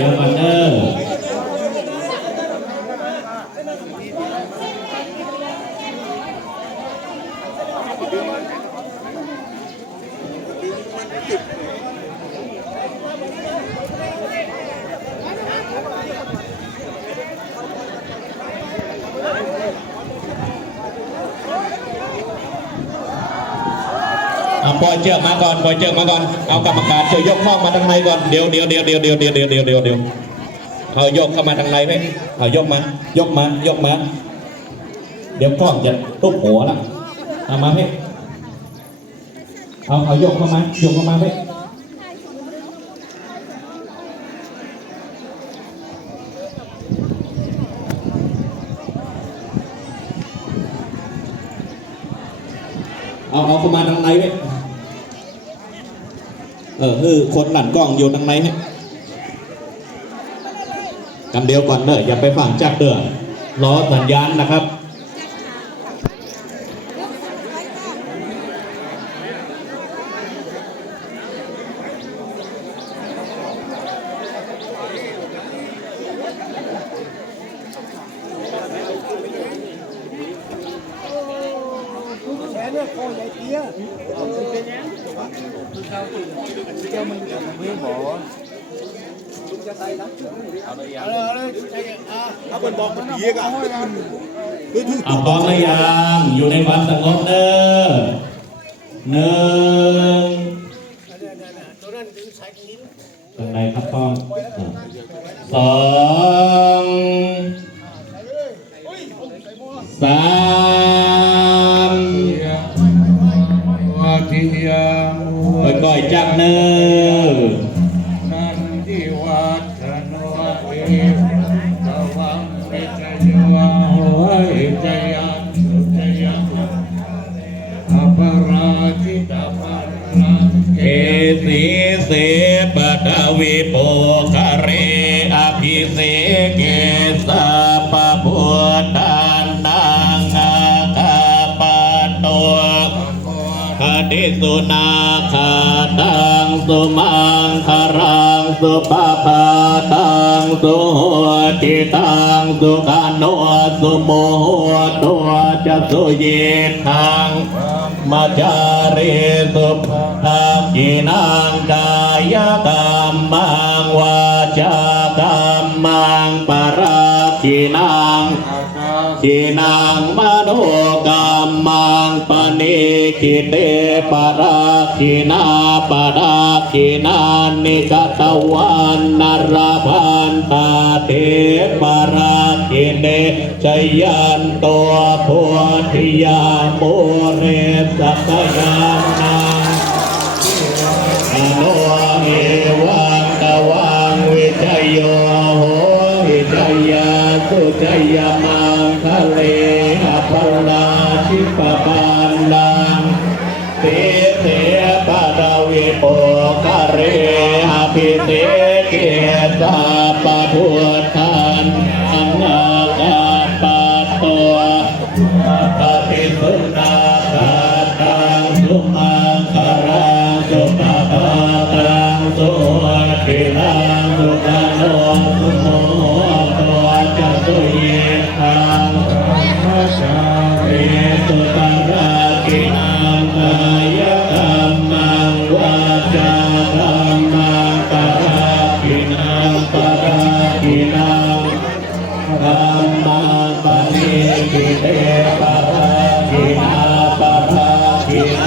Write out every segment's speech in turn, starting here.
ดี๋ยวก่อนเด้อปล่อยเชือกมาก่อนปล่อยเชือกมาก่อนเอากรรมการช่วยยกข้อมาทางในก่อนเดี๋ยวเอายกเข้ามาทางในไหมเอายกมายกมาเดี๋ยวกล้องจะทุบหัวละเอามาให้เอายกเข้ามาไหมเอาเข้ามาทางในไหมคือคนหลั่นกล้องอยู่ทางในให้กันเดียวก่อนเด้ออย่าไปฝั่งจักเด้อรอสัญญาณนะครับเอาเป็นบอกมันผีกันเอาพร้อมหรือยังอยู่ในความสงบเด้อ1ตรงไหนครับพ่อ2 3ก่อยจับเนื้อนันทิวัฒนวะเอตวังเวจยวะโหยจยังสุจยังอภราชิตาภราเกสีเสปทวิโปคาเรอภิเสเกสะปะพุทธานังอาคาปะโตคติสุนาคาตังสุมังคารังสุปปาตังสุโหติตังสุขันโนสุโมโหตัวจะสุเยทังมัจจาริสุทังกินังกายกรรมังวาจากรรมังปราชินังมโนกรรมังปณิคิเตปราชินานิกตวันนรพันตาเทปราชิเนชยันตัวโพธิยาโมเรสักยานังอโนเอวังตวังวิจโยโหวิจยาสุจยมังคะเลอภราชิปปานลังเตเถปะดาวิโปคาเรอภิเสเกสะปะพุทธานอังนาคาปะโตปฏิสุนาคาตังสุมังคารังสุปปาตังสุติตังสุขันโนสุโมตัวจะสุเยทังมัจจาริสุตังรากินังกายกรรมังวาจากรรมังปราชินังธัมมังปณิคิเตปราชิน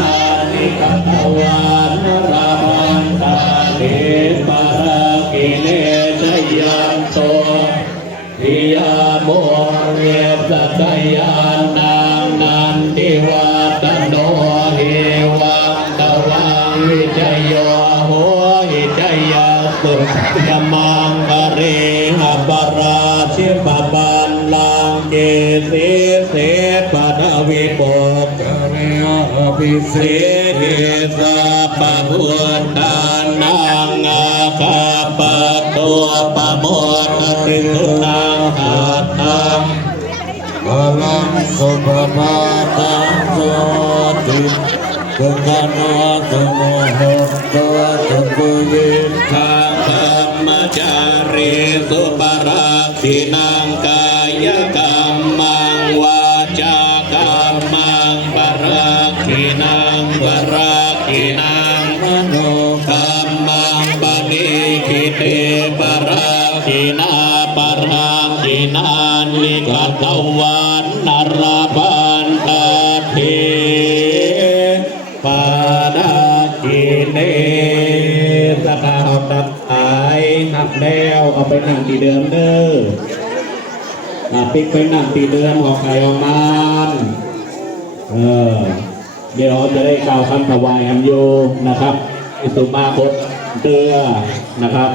านิกตวันนรพันตาเทปราชิเนชยันโตทิยาโมเรสัตยานังนันทิวัตโนเฮวังตวังวิจโยโหหิจยาสุยมังคะเรหปราชิปปันลังเกสีเสปะดาวิโปคาเรอภิเสเกสะปะพุทธานังอาคาปะโตปะโมทติสุนังหาตังพลังสุภภาตังโสติสุขันโนสุโมโหตัวสุกุวิทังธรรม จาริสุปราคินังกายกรรมังวาจากรรมังปราคินังปราคินังมโนกรรมังปณิคิเตปราคินาปราคินานิกัตวันนรพันตเทปานาคิเนสกาตัดหายหักแล้วเอาไปนั่งที่เดิมเด้อปิกไปนั่งที่เดิมออกไข่ออกมันเดี๋ยวจะได้กล่าวคำถวายอันโยนะครับอิสุมาคตเตือนะครับ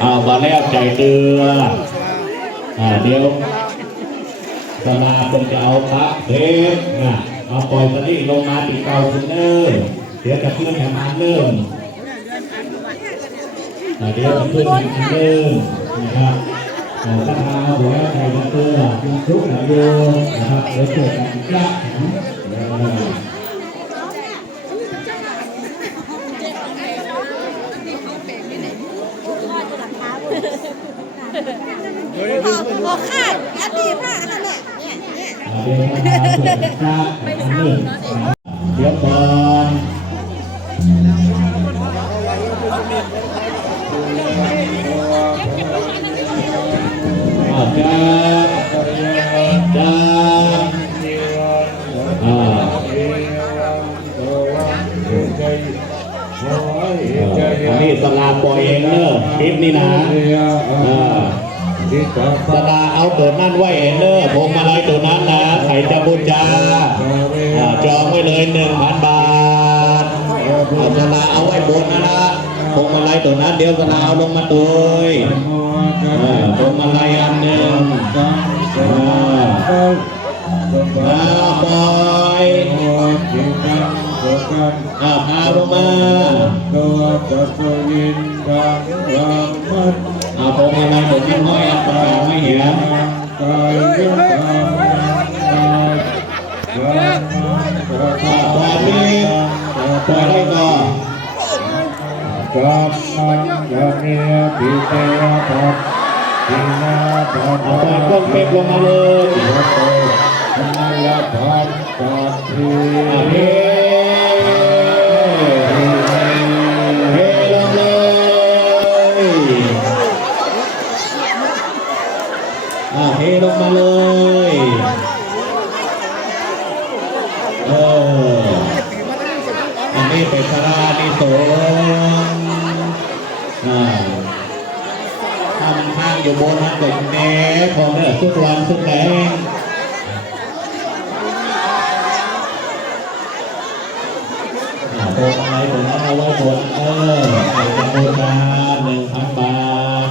เอามาแล้วใจเตือเดี๋ยวสลาเป็นจะเอาพระเพชรเอาปล่อยสลิงลงมาตีเก่าคุณเนอร์เดี๋ยวจะเพื่อนแถมอันเริ่มเดี๋ยวจะเพื่อนแถมอันเริ่มนะครับสลาหัวใจเตือคุณชุกหน่อยโยนะครับเดี๋ยวเกิดการกล้าพอค่าอันนี้ผ้าอันนั้นแหละเดี๋ยวก่อนจ้าอันนี้สลาปล่อยเองเนอะคลิปนี้นะสลาเอาตัวนั้นไว้เนอะพวงมาลัยตัวนั้นนะใครจะบูชาจองไว้เลย 1,000 บาทสลาเอาไว้บนนะพวงมาลัยตัวนั้นเดี๋ยวสลาเอาลงมาตัวพวงมาลัยอันหนึ่งปล่อยพาลงมาตัวจักรวินดังรังมันพวงมาลัยตัวนี้น้อยอันประกาศไม่เห็นกายยุทธรรมปล่อยนี้ปล่อยได้ก่อนกรรมันจะมีพิเศษปัดที่นาปัดเอาไปก้มเป๊กลงมาเลยนาลพัดปัดที่เฮลงเลยเฮลงมาเลยอันนี้เป็นสรานิสงถ้ามันข้างอยู่บนนั้นก็แน่พอเนี่ยสุดวันสุดแรงโบนอะไรผมนั้นเอาไว้บนใส่กระโปรงมา1,000 บาท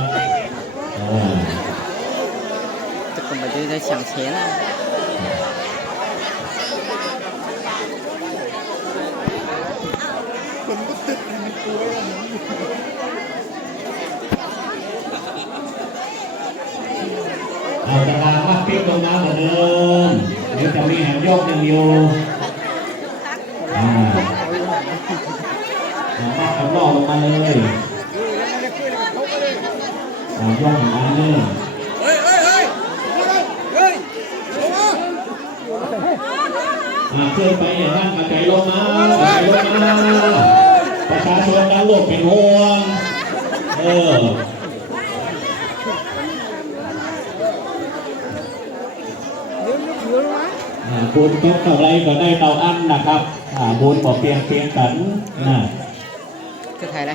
这根本就在抢钱啊！เอาตารางมาปิดตรงนั้นเหมือนเดิมเดี๋ยวจะมีแหมยกยังอยู่มาข้างนอกลงมาเลยยกของอันนึงขึ้นไปอย่างนั้นกระจายลงมาประชาชนทั้งโลกเป็นห่วงบุญทุกเท่าไรก็ได้เท่าอันนะครับบุญบอกเพียงกันนะจะถ่ายอะไร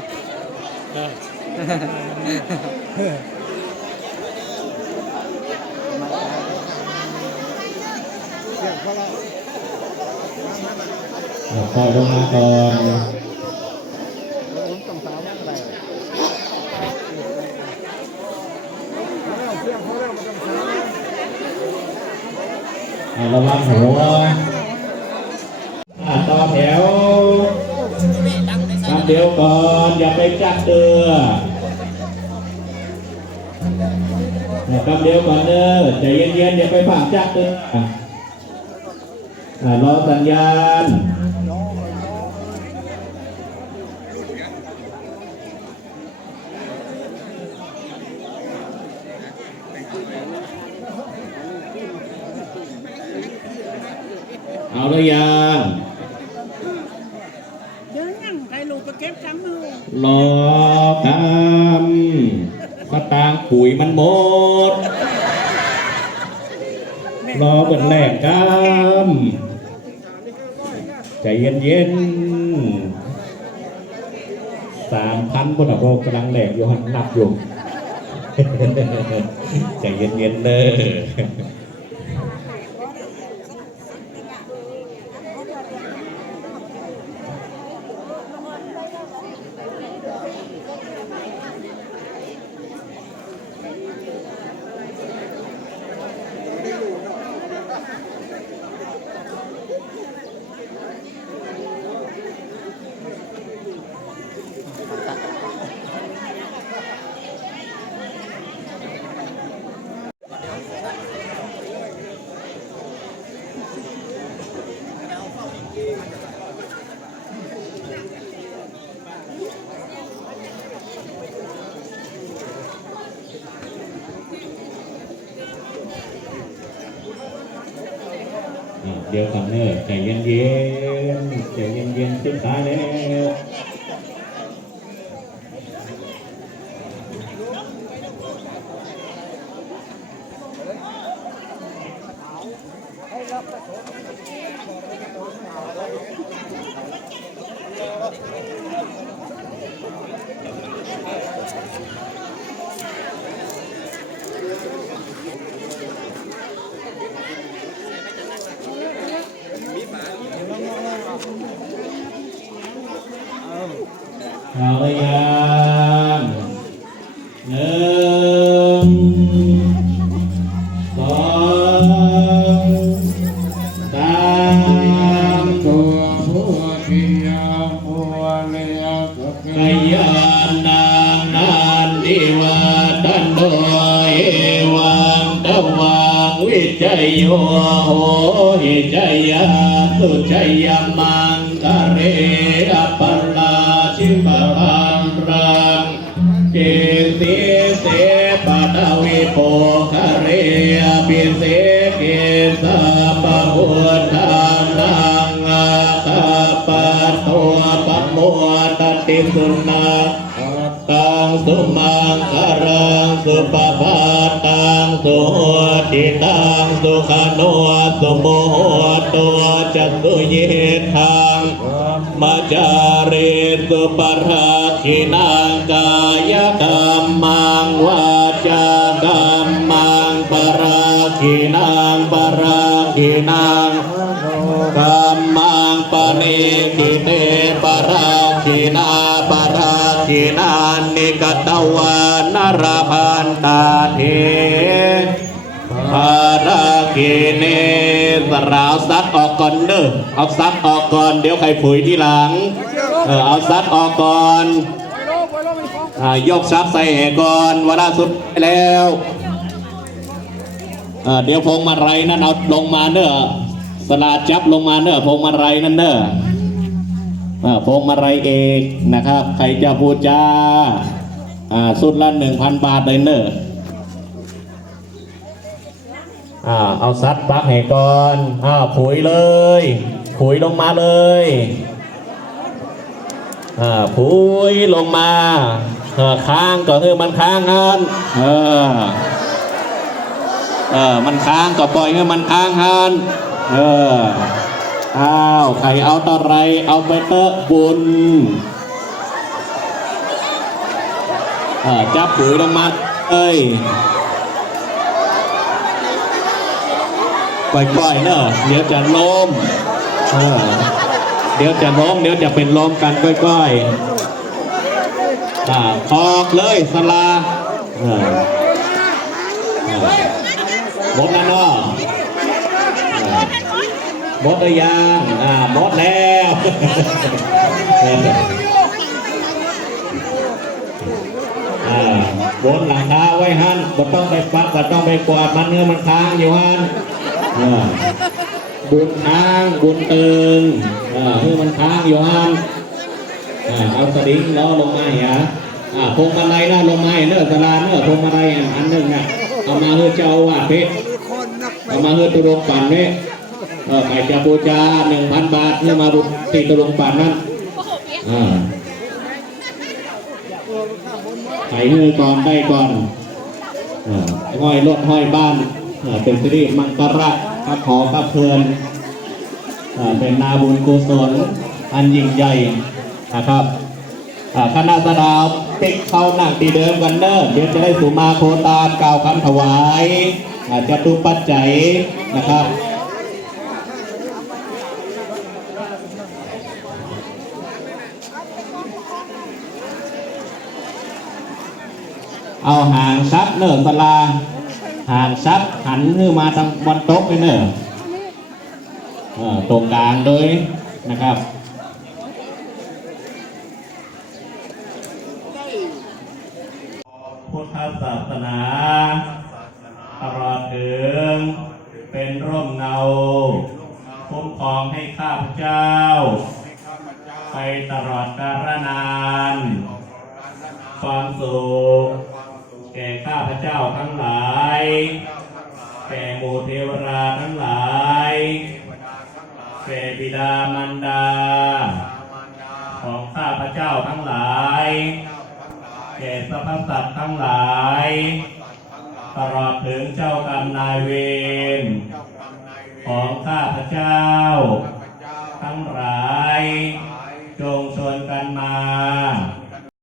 คอยลงมาก่อนระวังหัวต่อแถวทำเดี๋ยวก่อนอย่าไปจับเตือ คำเดียวก่อนเด้อใจเย็นๆเดี๋ยวไปผ่าจักเลยรอสัญญาณเอาหรือยังเดี๋ยวนั่งใครลูกก็เก็บจังมือ รอคำสตางค์ปุ๋ยมันหมดรอเปิดแหลกคำใจเย็นๆ3,000คนอ่ะพวกกำลังแหลกอยู่หันหนักอยู่ ใจเย็นๆเด้อเดี๋ยวก่อนเนอะใจเย็นๆใจเย็นๆขึ้นตาแล้วเอาหรือยัง1 2 3ตัวผู้ที่ยาวผู้เลี้ยงกายานนางนานดิวาตันโดยวังตะวังวิจัยโยโหหิจัยยาตุจัยยามังกะเรอปัลลาชิมปันรังเจติเสปะตะวิโปคะเรอภิเสเกสะปะพุทธังนังอาคาปะตัวปะโมตติสุนาตังสุมังคารังสุปปาตังสุโหติตังสุขโนสุโมโหตัวจักสุเยทังมัจจาริสุปราคินังกายกรรมังวาจากรรมังปราคินังปราคินังกรรมังปณิทิเตปราคินาปราคินานิกตวานรพันตาเทภารกิเนสราวซัดออกก่อนเด้อเอาซัดออกก่อนเดี๋ยวใครผุยทีหลังเอาซัดออกก่อนยกซักใส่ก่อนเวลาสุดแล้วเดี๋ยวพงมาไรนั่นเอาลงมาเนอะสลาจับลงมาเนอะพงมาไรนั่นเนอะพงมาไรเอกนะครับใครจะพูดจาสุดละ 1,000 บาทเลยเนอะเอาซัดปักให้ก่อนผุยเลยผุยลงมาเลยผุยลงมาค้างก็คือมันค้างฮันมันค้างก็ปล่อยให้มันค้างฮันใครเอาตะไรเอาไปเตะบุญจับผุยลงมาปล่อยๆเนอะเดี๋ยวจะล้มเดี๋ยวจะล้มเดี๋ยวจะเป็นล้มกันก้อยๆออกเลยสลาหมดแล้วเนาะหมดหรือยังหมดแล้วบนหลังคาไว้หัน ก็ต้องไปปักก็ต้องไปกวาดมันเนื้อมันค้างอยู่ฮันบุญค้างบุญตึงเนื้อมันค้างอยู่ฮันเอาสลิงล้อลงมาพงมาลัยล้อลงมาเนื้อสลาเนื้อพงมาลัยอันหนึ่งเอามาเพื่อเจ้าอาวาสเพชรเอามาเพื่อตุลงปั่นเนี่ยใครจะบูชา 1,000 บาทเพื่อมาบุญตีตุลงปั่นนั้นไถมือก่อนได้ก่อนห้อยรถห้อยบ้านเป็นสิริมังคละกับขอกับเพลินเป็นนาบุญกุศลอันยิ่งใหญ่นะครับคณะสดาปิกเข้าหนักตีเดิมกันเด้อเดี๋ยวจะได้สุมาโคตากล่าวคำถวายจตุปัจจัยนะครับเอาหางซับเนื้อสลาหางซับหันขึ้นมาทางบนโต๊ะเลยเนอะตรงกลางโดยนะครับพุทธศาสนาตลอดถึงเป็นร่มเงาคุ้มครองให้ข้าพเจ้าไปตลอดกาลนานความสุขแก่ข้าพเจ้าทั้งหลายแก่หมู่เทวราทั้งหลายแก่บิดามารดาของข้าพเจ้าทั้งหลายแก่สรรพสัตว์ทั้งหลายตลอดถึงเจ้ากรรมนายเวรของข้าพเจ้าทั้งหลายจงชวนกันมา